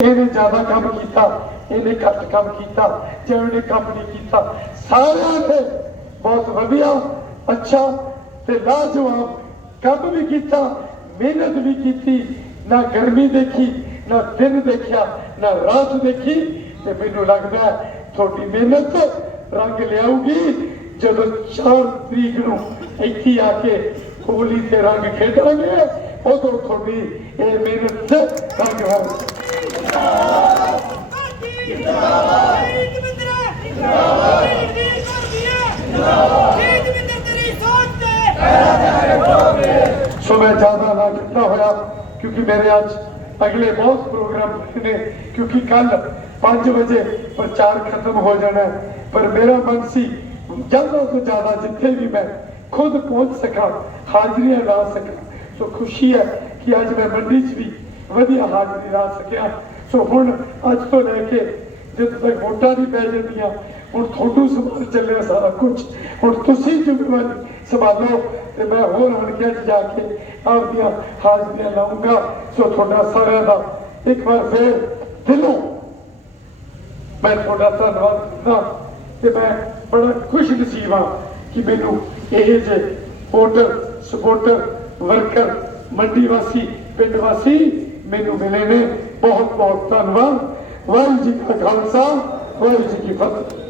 ਇਹਨੇ ਜ਼ਿਆਦਾ ਕੰਮ ਕੀਤਾ, ਇਹਨੇ ਘੱਟ ਕੰਮ ਕੀਤਾ ਜਾਂ ਇਹਨੇ ਕੰਮ ਨਹੀਂ ਕੀਤਾ। ਸਾਰਿਆਂ ਨੇ ਬਹੁਤ ਵਧੀਆ, ਅੱਛਾ ਤੇ ਲਾਜਵਾਬ ਕੰਮ ਵੀ ਕੀਤਾ, ਮਿਹਨਤ ਵੀ ਕੀਤੀ, ਨਾ ਗਰਮੀ ਦੇਖੀ, ਨਾ ਦਿਨ ਦੇਖਿਆ, ਨਾ ਰਾਤ ਦੇਖੀ ਤੇ ਮੈਨੂੰ ਲੱਗਦਾ ਤੁਹਾਡੀ ਮਿਹਨਤ ਰੰਗ ਲਿਆਊਗੀ ਜਦੋਂ 4 ਤਰੀਕ ਨੂੰ ਇੱਥੇ ਆ ਕੇ ਹੋਲੀ ਤੇ ਰੰਗ ਖੇਡਾਂਗੇ, ਉਦੋਂ ਤੁਹਾਡੀ ਇਹ ਮਿਹਨਤ ਰੰਗ ਹੋਊਗੀ ਸੋ ਮੈਂ ਜ਼ਿਆਦਾ ਨਾ ਕੀਤਾ ਹੋਇਆ ਕਿਉਂਕਿ ਮੇਰੇ ਅੱਜ ਅਗਲੇ ਬਹੁਤ ਪ੍ਰੋਗਰਾਮ ਨੇ ਕਿਉਂਕਿ ਕੱਲ 5 ਵਜੇ ਪ੍ਰਚਾਰ ਖਤਮ ਹੋ ਜਾਣਾ ਹੈ। ਪਰ ਮੇਰਾ ਮਨ ਸੀ ਜ਼ਿਆਦਾ ਤੋਂ ਜ਼ਿਆਦਾ ਜਿੱਥੇ ਵੀ ਮੈਂ ਖੁਦ ਪਹੁੰਚ ਸਕਾਂ ਹਾਜ਼ਰੀਆਂ ਲਾ ਸਕਾਂ ਸੋ ਖੁਸ਼ੀ ਹੈ ਕਿ ਅੱਜ ਮੈਂ ਮੰਡੀ 'ਚ ਵੀ ਵਧੀਆ ਹਾਜ਼ਰੀ ਲਾ ਸਕਿਆ ਸੋ ਹੁਣ ਅੱਜ ਤੋਂ ਲੈ ਕੇ ਜਦੋਂ ਤੱਕ ਵੋਟਾਂ ਨਹੀਂ ਪੈ ਜਾਂਦੀਆਂ ਹੁਣ ਤੁਹਾਨੂੰ ਸੰਭਾਲ ਚੱਲਿਆ ਸਾਰਾ ਕੁਝ ਹੁਣ ਤੁਸੀਂ ਜ਼ਿੰਮੇਵਾਰੀ ਸੰਭਾਲੋ ਤੇ ਮੈਂ ਹੋਰ ਹਲਕਿਆਂ 'ਚ ਜਾ ਕੇ ਆਪਦੀਆਂ ਹਾਜ਼ਰੀਆਂ ਲਾਉਂਗਾ ਸੋ ਤੁਹਾਡਾ ਸਾਰਿਆਂ ਦਾ ਇੱਕ ਵਾਰ ਫੇਰ ਦਿਲੋਂ ਮੈਂ ਤੁਹਾਡਾ ਧੰਨਵਾਦ ਕਰਦਾ ਤੇ ਮੈਂ ਬੜਾ ਖੁਸ਼ ਨਸੀਬ ਹਾਂ ਕਿ ਮੈਨੂੰ ਇਹ ਜਿਹੇ ਵੋਟਰ, ਸਪੋਰਟਰ, ਵਰਕਰ, ਮੰਡੀ ਵਾਸੀ, ਪਿੰਡ ਵਾਸੀ ਮੈਨੂੰ ਮਿਲੇ ਨੇ। ਬਹੁਤ ਬਹੁਤ ਧੰਨਵਾਦ। ਵਾਹਿਗੁਰੂ ਜੀ ਕਾ ਖਾਲਸਾ, ਵਾਹਿਗੁਰੂ ਜੀ ਕੀ ਫਤਿਹ।